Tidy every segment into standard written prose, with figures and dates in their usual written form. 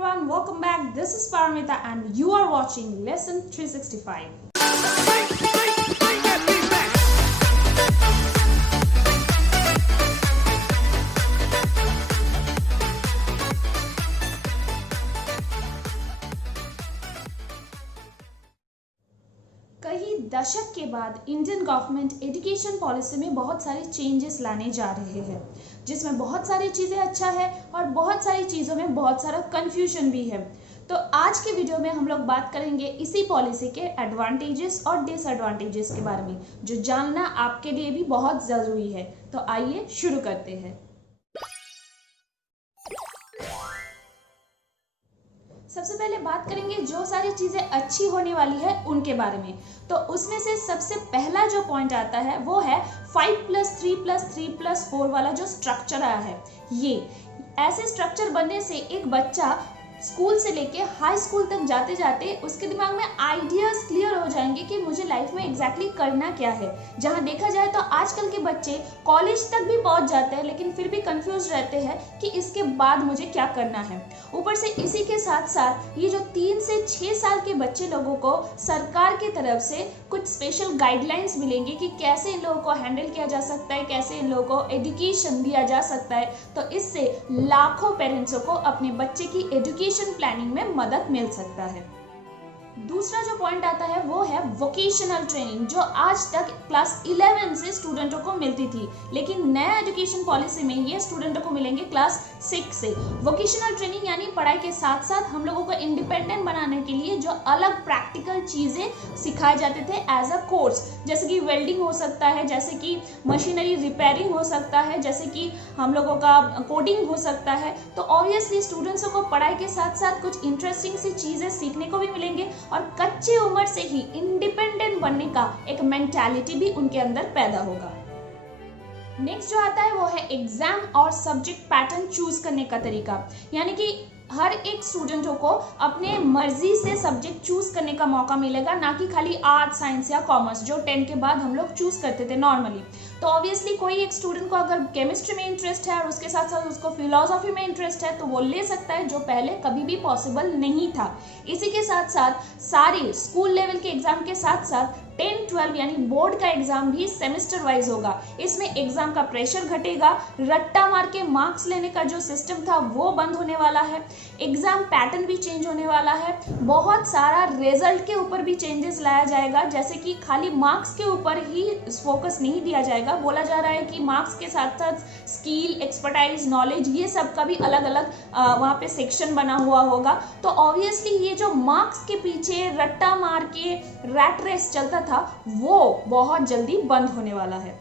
everyone, welcome back. This is Paramita and you are watching Lesson 365. कई दशक के बाद इंडियन गवर्नमेंट एजुकेशन पॉलिसी में बहुत सारे चेंजेस लाने जा रहे हैं, जिसमें बहुत सारी चीज़ें अच्छा है और बहुत सारी चीज़ों में बहुत सारा कंफ्यूजन भी है। तो आज के वीडियो में हम लोग बात करेंगे इसी पॉलिसी के एडवांटेजेस और डिसएडवांटेजेस के बारे में, जो जानना आपके लिए भी बहुत ज़रूरी है। तो आइए शुरू करते हैं। सबसे पहले बात करेंगे जो सारी चीज़ें अच्छी होने वाली है उनके बारे में। तो उसमें से सबसे पहला जो पॉइंट आता है वो है 5+3+3+4 वाला जो स्ट्रक्चर आया है। ये ऐसे स्ट्रक्चर बनने से एक बच्चा स्कूल से लेके हाई स्कूल तक जाते जाते उसके दिमाग में आइडियाज़ क्लियर हो जाएंगे कि मुझे लाइफ में एग्जैक्टली करना क्या है। जहाँ देखा जाए तो आजकल के बच्चे कॉलेज तक भी पहुँच जाते हैं लेकिन फिर भी कंफ्यूज रहते हैं कि इसके बाद मुझे क्या करना है। ऊपर से इसी के साथ साथ ये जो 3 से 6 साल के बच्चे लोगों को सरकार की तरफ से कुछ स्पेशल गाइडलाइंस मिलेंगे कि कैसे इन लोगों को हैंडल किया जा सकता है, कैसे इन लोगों को एजुकेशन दिया जा सकता है। तो इससे लाखों पेरेंट्सों को अपने बच्चे की एजुकेशन प्लानिंग में मदद मिल सकता है। दूसरा जो पॉइंट आता है वो है वोकेशनल ट्रेनिंग, जो आज तक क्लास 11 से स्टूडेंटों को मिलती थी, लेकिन नया एजुकेशन पॉलिसी में ये स्टूडेंटों को मिलेंगे क्लास 6 से। वोकेशनल ट्रेनिंग यानी पढ़ाई के साथ साथ हम लोगों को इंडिपेंडेंट बनाने के लिए जो अलग प्रैक्टिकल चीज़ें सिखाए जाते थे एज अ कोर्स, जैसे कि वेल्डिंग हो सकता है, जैसे कि मशीनरी रिपेयरिंग हो सकता है, जैसे कि हम लोगों का कोडिंग हो सकता है। तो ऑब्वियसली स्टूडेंट्सों को पढ़ाई के साथ साथ कुछ इंटरेस्टिंग सी चीज़ें सीखने को भी मिलेंगे और कच्ची उम्र से ही इंडिपेंडेंट बनने का एक मेंटालिटी भी उनके अंदर पैदा होगा। नेक्स्ट जो आता है वो है एग्जाम और सब्जेक्ट पैटर्न चूज करने का तरीका, यानी कि हर एक स्टूडेंटों को अपने मर्जी से सब्जेक्ट चूज करने का मौका मिलेगा, ना कि खाली आर्ट, साइंस या कॉमर्स जो 10 के बाद हम लोग चूज करते थे नॉर्मली। तो ऑब्वियसली कोई एक स्टूडेंट को अगर केमिस्ट्री में इंटरेस्ट है और उसके साथ साथ उसको फिलोसॉफी में इंटरेस्ट है तो वो ले सकता है, जो पहले कभी भी पॉसिबल नहीं था। इसी के साथ साथ सारे स्कूल लेवल के एग्जाम के साथ साथ 10-12 यानी बोर्ड का एग्जाम भी सेमेस्टर वाइज होगा। इसमें एग्जाम का प्रेशर घटेगा, रट्टा मार के मार्क्स लेने का जो सिस्टम था वो बंद होने वाला है, एग्जाम पैटर्न भी चेंज होने वाला है, बहुत सारा रिजल्ट के ऊपर भी चेंजेस लाया जाएगा, जैसे कि खाली मार्क्स के ऊपर ही फोकस नहीं दिया जाएगा। बोला जा रहा है कि मार्क्स के साथ साथ स्किल, एक्सपर्टाइज, नॉलेज, ये सब का भी अलग अलग वहाँ पे सेक्शन बना हुआ होगा। तो ऑब्वियसली ये जो मार्क्स के पीछे रट्टा मार के रैट रेस चलता था वो बहुत जल्दी बंद होने वाला है।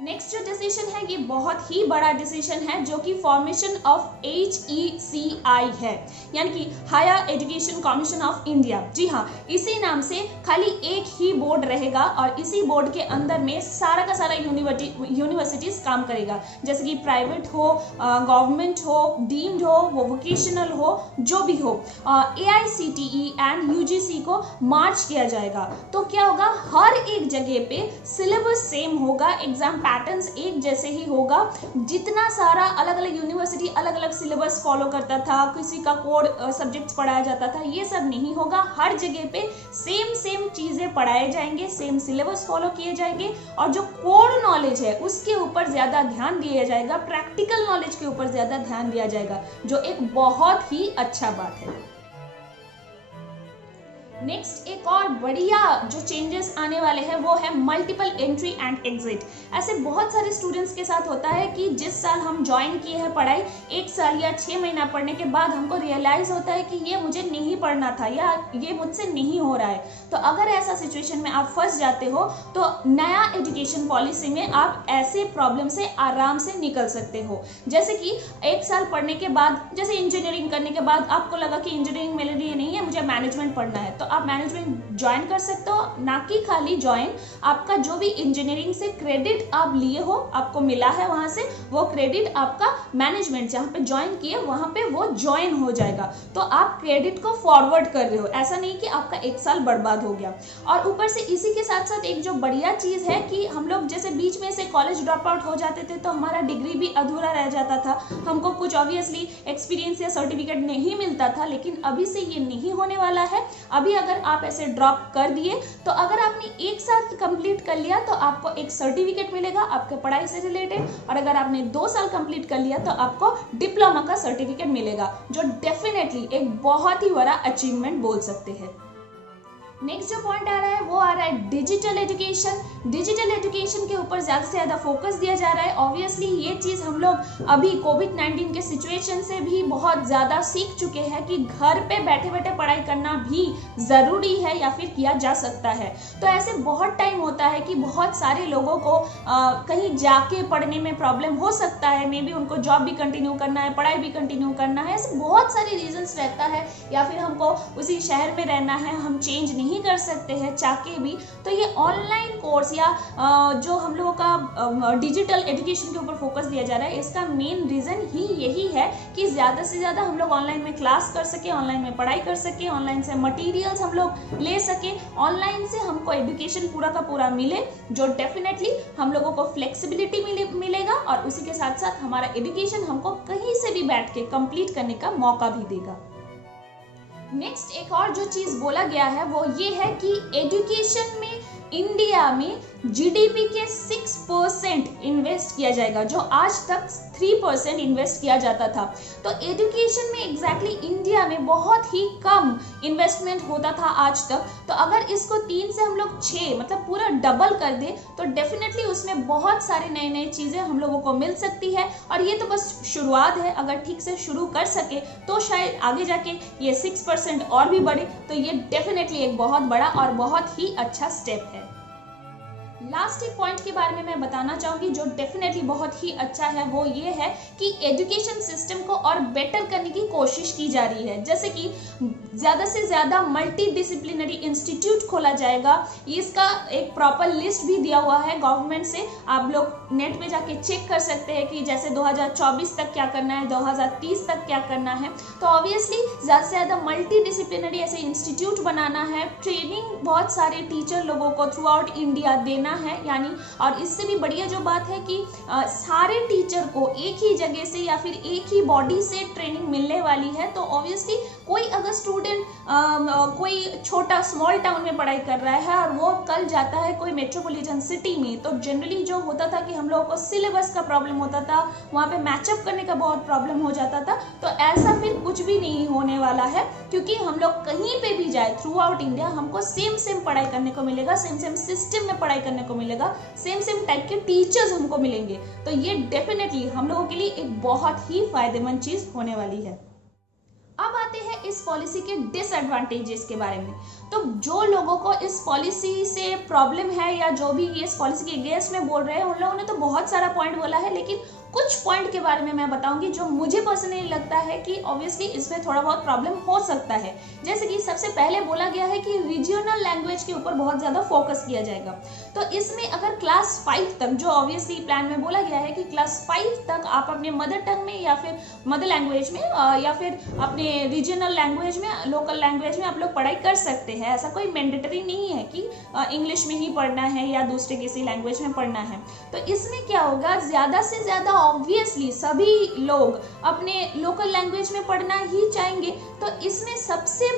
नेक्स्ट जो डिसीजन है ये बहुत ही बड़ा डिसीजन है, जो कि फॉर्मेशन ऑफ HECI है, यानी कि higher education commission of India. जी हाँ, इसी नाम से खाली एक ही बोर्ड रहेगा और इसी बोर्ड के अंदर में सारा का सारा यूनिवर्सिटीज काम करेगा, जैसे कि प्राइवेट हो, गवर्नमेंट हो, डीम्ड हो, वो वोकेशनल हो, जो भी हो। AICTE एंड UGC को मार्च किया जाएगा। तो क्या होगा, हर एक जगह पे सिलेबस सेम होगा, एग्जाम पैटर्न्स एक जैसे ही होगा। जितना सारा अलग अलग यूनिवर्सिटी अलग अलग सिलेबस फॉलो करता था, किसी का कोर सब्जेक्ट्स पढ़ाया जाता था, ये सब नहीं होगा। हर जगह पे सेम चीज़ें पढ़ाए जाएंगे, सेम सिलेबस फॉलो किए जाएंगे और जो कोर नॉलेज है उसके ऊपर ज़्यादा ध्यान दिया जाएगा, प्रैक्टिकल नॉलेज के ऊपर ज़्यादा ध्यान दिया जाएगा, जो एक बहुत ही अच्छा बात है। नेक्स्ट एक और बढ़िया जो चेंजेस आने वाले हैं वो है मल्टीपल एंट्री एंड एग्जिट। ऐसे बहुत सारे स्टूडेंट्स के साथ होता है कि जिस साल हम ज्वाइन किए हैं पढ़ाई, 1 साल या 6 महीना पढ़ने के बाद हमको रियलाइज होता है कि ये मुझे नहीं पढ़ना था या ये मुझसे नहीं हो रहा है। तो अगर ऐसा सिचुएशन में आप फंस जाते हो तो नया एजुकेशन पॉलिसी में आप ऐसे प्रॉब्लम से आराम से निकल सकते हो। जैसे कि 1 साल पढ़ने के बाद, जैसे इंजीनियरिंग करने के बाद आपको लगा कि इंजीनियरिंग मेरे लिए नहीं है, मुझे मैनेजमेंट पढ़ना है, तो आप मैनेजमेंट ज्वाइन कर सकते हो। ना कि खाली ज्वाइन, आपका जो भी इंजीनियरिंग से क्रेडिट आप लिए हो, आपको मिला है वहां से, वो क्रेडिट आपका मैनेजमेंट जहाँ पे ज्वाइन किए वहां पे वो ज्वाइन हो जाएगा। तो आप क्रेडिट को फॉरवर्ड कर रहे हो, ऐसा नहीं कि आपका 1 साल बर्बाद हो गया। और ऊपर से इसी के साथ साथ एक जो बढ़िया चीज है कि हम लोग जैसे बीच में से कॉलेज ड्रॉप आउट हो जाते थे तो हमारा डिग्री भी अधूरा रह जाता था, हमको कुछ ऑब्वियसली एक्सपीरियंस या सर्टिफिकेट नहीं मिलता था। लेकिन अभी से ये नहीं होने वाला है। अभी अगर आप ऐसे ड्रॉप कर दिए तो अगर आपने 1 साल कंप्लीट कर लिया तो आपको एक सर्टिफिकेट मिलेगा आपके पढ़ाई से रिलेटेड, और अगर आपने 2 साल कंप्लीट कर लिया तो आपको डिप्लोमा का सर्टिफिकेट मिलेगा, जो डेफिनेटली एक बहुत ही बड़ा अचीवमेंट बोल सकते हैं। नेक्स्ट जो पॉइंट आ रहा है वो आ रहा है डिजिटल एजुकेशन। डिजिटल एजुकेशन के ऊपर ज़्यादा से ज़्यादा फोकस दिया जा रहा है। ऑब्वियसली ये चीज़ हम लोग अभी कोविड-19 के सिचुएशन से भी बहुत ज़्यादा सीख चुके हैं कि घर पे बैठे बैठे पढ़ाई करना भी ज़रूरी है या फिर किया जा सकता है। तो ऐसे बहुत टाइम होता है कि बहुत सारे लोगों को कहीं जाके पढ़ने में प्रॉब्लम हो सकता है, मे बी उनको जॉब भी कंटिन्यू करना है, पढ़ाई भी कंटिन्यू करना है, ऐसे बहुत सारे रीजंस रहता है, या फिर हमको उसी शहर में रहना है, हम चेंज नहीं कर सकते हैं चाह के भी। तो ये ऑनलाइन कोर्स या जो हम लोगों का डिजिटल एजुकेशन के ऊपर फोकस दिया जा रहा है, इसका मेन रीज़न ही यही है कि ज़्यादा से ज़्यादा हम लोग ऑनलाइन में क्लास कर सके, ऑनलाइन में पढ़ाई कर सके, ऑनलाइन से मटेरियल्स हम लोग ले सके, ऑनलाइन से हमको एजुकेशन पूरा का पूरा मिले, जो डेफिनेटली हम लोगों को फ्लेक्सिबिलिटी मिलेगा और उसी के साथ साथ हमारा एजुकेशन हमको कहीं से भी बैठ के कंप्लीट करने का मौका भी देगा। नेक्स्ट एक और जो चीज़ बोला गया है वो ये है कि एजुकेशन में इंडिया में जीडीपी के 6% इन्वेस्ट किया जाएगा, जो आज तक 3% इन्वेस्ट किया जाता था। तो एजुकेशन में एग्जैक्टली इंडिया में बहुत ही कम इन्वेस्टमेंट होता था आज तक। तो अगर इसको 3 से हम लोग 6 मतलब पूरा डबल कर दे तो डेफिनेटली उसमें बहुत सारी नई नई चीज़ें हम लोगों को मिल सकती है। और ये तो बस शुरुआत है, अगर ठीक से शुरू कर सके तो शायद आगे जाके ये 6% और भी बढ़े। तो ये डेफिनेटली एक बहुत बड़ा और बहुत ही अच्छा स्टेप है। लास्ट एक पॉइंट के बारे में मैं बताना चाहूँगी जो डेफिनेटली बहुत ही अच्छा है, वो ये है कि एजुकेशन सिस्टम को और बेटर करने की कोशिश की जा रही है। जैसे कि ज़्यादा से ज़्यादा मल्टी डिसिप्लिनरी इंस्टीट्यूट खोला जाएगा, इसका एक प्रॉपर लिस्ट भी दिया हुआ है गवर्नमेंट से। आप लोग नेट पे जाके चेक कर सकते हैं कि जैसे 2024 तक क्या करना है, 2030 तक क्या करना है। तो ऑब्वियसली ज़्यादा से ज़्यादा मल्टी डिसिप्लिनरी ऐसे इंस्टीट्यूट बनाना है, ट्रेनिंग बहुत सारे टीचर लोगों को थ्रू आउट इंडिया देना है यानी। और इससे भी बढ़िया जो बात है कि सारे टीचर को एक ही जगह से या फिर एक ही बॉडी से ट्रेनिंग मिलने वाली है। तो ऑब्वियसली कोई अगर स्टूडेंट कोई छोटा स्मॉल टाउन में पढ़ाई कर रहा है और वो कल जाता है कोई मेट्रोपॉलिटन सिटी में, तो जनरली जो होता था कि हम लोगों को सिलेबस का प्रॉब्लम होता था, वहाँ पे मैचअप करने का बहुत प्रॉब्लम हो जाता था। तो ऐसा फिर कुछ भी नहीं होने वाला है, क्योंकि हम लोग कहीं पे भी जाए थ्रू आउट इंडिया हमको सेम पढ़ाई करने को मिलेगा, सेम सिस्टम में पढ़ाई करने को मिलेगा, सेम टाइप के टीचर्स हमको मिलेंगे। तो ये डेफिनेटली हम लोगों के लिए एक बहुत ही फायदेमंद चीज होने वाली है। अब आते हैं इस पॉलिसी के डिसएडवांटेजेस के बारे में। तो जो लोगों को इस पॉलिसी से प्रॉब्लम है या जो भी इस पॉलिसी के अगेंस्ट में बोल रहे हैं, उन लोगों ने तो बहुत सारा पॉइंट बोला है, लेकिन कुछ पॉइंट के बारे में मैं बताऊंगी जो मुझे पर्सनली लगता है कि ऑब्वियसली इसमें थोड़ा बहुत प्रॉब्लम हो सकता है। जैसे कि सबसे पहले बोला गया है कि रीजनल लैंग्वेज के ऊपर बहुत ज़्यादा फोकस किया जाएगा। तो इसमें अगर क्लास 5 तक, जो ऑब्वियसली प्लान में बोला गया है कि क्लास 5 तक आप अपने मदर टंग में या फिर मदर लैंग्वेज में या फिर अपने रीजनल लैंग्वेज में, लोकल लैंग्वेज में आप लोग पढ़ाई कर सकते हैं। ऐसा कोई मैंडेटरी नहीं है कि इंग्लिश में ही पढ़ना है या दूसरे किसी लैंग्वेज में पढ़ना है। तो इसमें क्या होगा, ज़्यादा से ज़्यादा ऑब्वियसली सभी लोग अपने लोकल लैंग्वेज में पढ़ना ही चाहेंगे। तो इसमें सबसे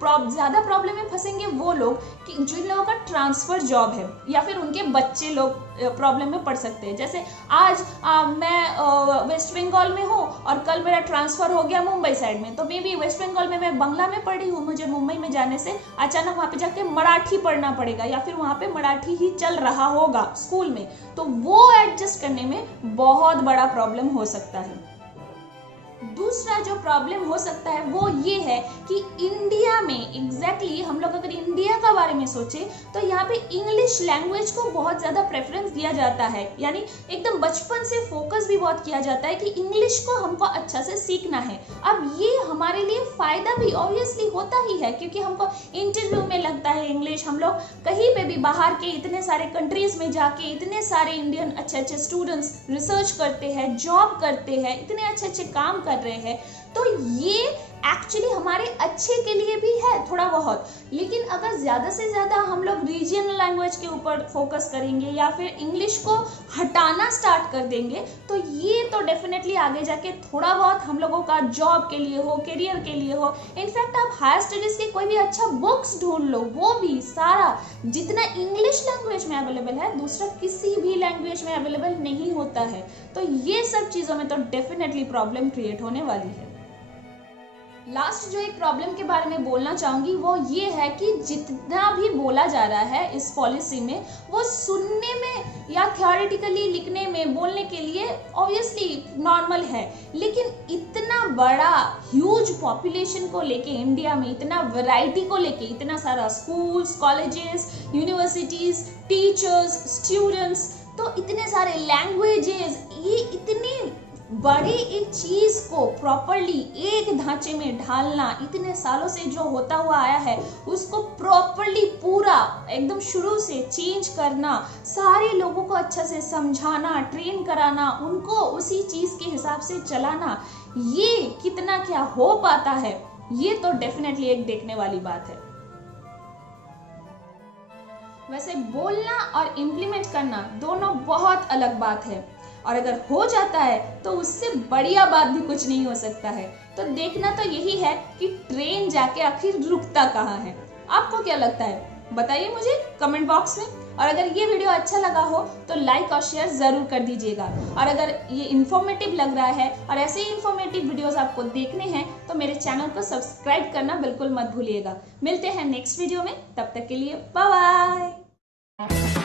ज़्यादा प्रॉब्लम में फंसेंगे वो लोग कि जिन लोगों का ट्रांसफ़र जॉब है या फिर उनके बच्चे लोग प्रॉब्लम में पड़ सकते हैं। जैसे आज मैं वेस्ट बंगाल में हूँ और कल मेरा ट्रांसफ़र हो गया मुंबई साइड में, तो मे बी वेस्ट बंगाल में मैं बांग्ला में पढ़ी हूँ, मुझे मुंबई में जाने से अचानक वहाँ पे जाके मराठी पढ़ना पड़ेगा या फिर वहाँ पे मराठी ही चल रहा होगा स्कूल में, तो वो एडजस्ट करने में बहुत बड़ा प्रॉब्लम हो सकता है। दूसरा जो प्रॉब्लम हो सकता है वो ये है कि इंडिया में एग्जैक्टली हम लोग अगर इंडिया का बारे में सोचे तो यहाँ पे इंग्लिश लैंग्वेज को बहुत ज़्यादा प्रेफरेंस दिया जाता है, यानी एकदम बचपन से फोकस भी बहुत किया जाता है कि इंग्लिश को हमको अच्छा से सीखना है। अब ये हम हमारे लिए फ़ायदा भी ऑब्वियसली होता ही है, क्योंकि हमको इंटरव्यू में लगता है इंग्लिश। हम लोग कहीं पे भी बाहर के इतने सारे कंट्रीज़ में जाके इतने सारे इंडियन अच्छे अच्छे स्टूडेंट्स रिसर्च करते हैं, जॉब करते हैं, इतने अच्छे अच्छे काम कर रहे हैं, तो ये एक्चुअली हमारे अच्छे के लिए भी है थोड़ा बहुत। लेकिन अगर ज़्यादा से ज़्यादा हम लोग रीजनल लैंग्वेज के ऊपर फोकस करेंगे या फिर इंग्लिश को हटाना स्टार्ट कर देंगे, तो ये तो डेफिनेटली आगे जाके थोड़ा बहुत हम लोगों का जॉब के लिए हो, करियर के लिए हो, इनफैक्ट आप हायर स्टडीज़ के कोई भी अच्छा बुक्स ढूंढ लो, वो भी सारा जितना इंग्लिश लैंग्वेज में अवेलेबल है दूसरा किसी भी लैंग्वेज में अवेलेबल नहीं होता है। तो ये सब चीज़ों में तो डेफिनेटली प्रॉब्लम क्रिएट होने वाली है। लास्ट जो एक प्रॉब्लम के बारे में बोलना चाहूँगी वो ये है कि जितना भी बोला जा रहा है इस पॉलिसी में, वो सुनने में या थ्योरेटिकली लिखने में, बोलने के लिए ऑब्वियसली नॉर्मल है, लेकिन इतना बड़ा ह्यूज पॉपुलेशन को लेके इंडिया में, इतना वैरायटी को लेके, इतना सारा schools, colleges, universities, teachers, students, तो इतने सारे लैंग्वेजेस, ये इतनी बड़ी एक चीज़ को प्रॉपरली एक ढांचे में ढालना, इतने सालों से जो होता हुआ आया है उसको प्रॉपरली पूरा एकदम शुरू से चेंज करना, सारे लोगों को अच्छा से समझाना, ट्रेन कराना, उनको उसी चीज़ के हिसाब से चलाना, ये कितना क्या हो पाता है, ये तो डेफिनेटली एक देखने वाली बात है। वैसे बोलना और इम्प्लीमेंट करना दोनों बहुत अलग बात है, और अगर हो जाता है तो उससे बढ़िया बात भी कुछ नहीं हो सकता है। तो देखना तो यही है कि ट्रेन जाके आखिर रुकता कहाँ है। आपको क्या लगता है, बताइए मुझे कमेंट बॉक्स में। और अगर ये वीडियो अच्छा लगा हो तो लाइक और शेयर ज़रूर कर दीजिएगा। और अगर ये इन्फॉर्मेटिव लग रहा है और ऐसे ही इन्फॉर्मेटिव वीडियोस आपको देखने हैं तो मेरे चैनल को सब्सक्राइब करना बिल्कुल मत भूलिएगा। मिलते हैं नेक्स्ट वीडियो में, तब तक के लिए बाय बाय।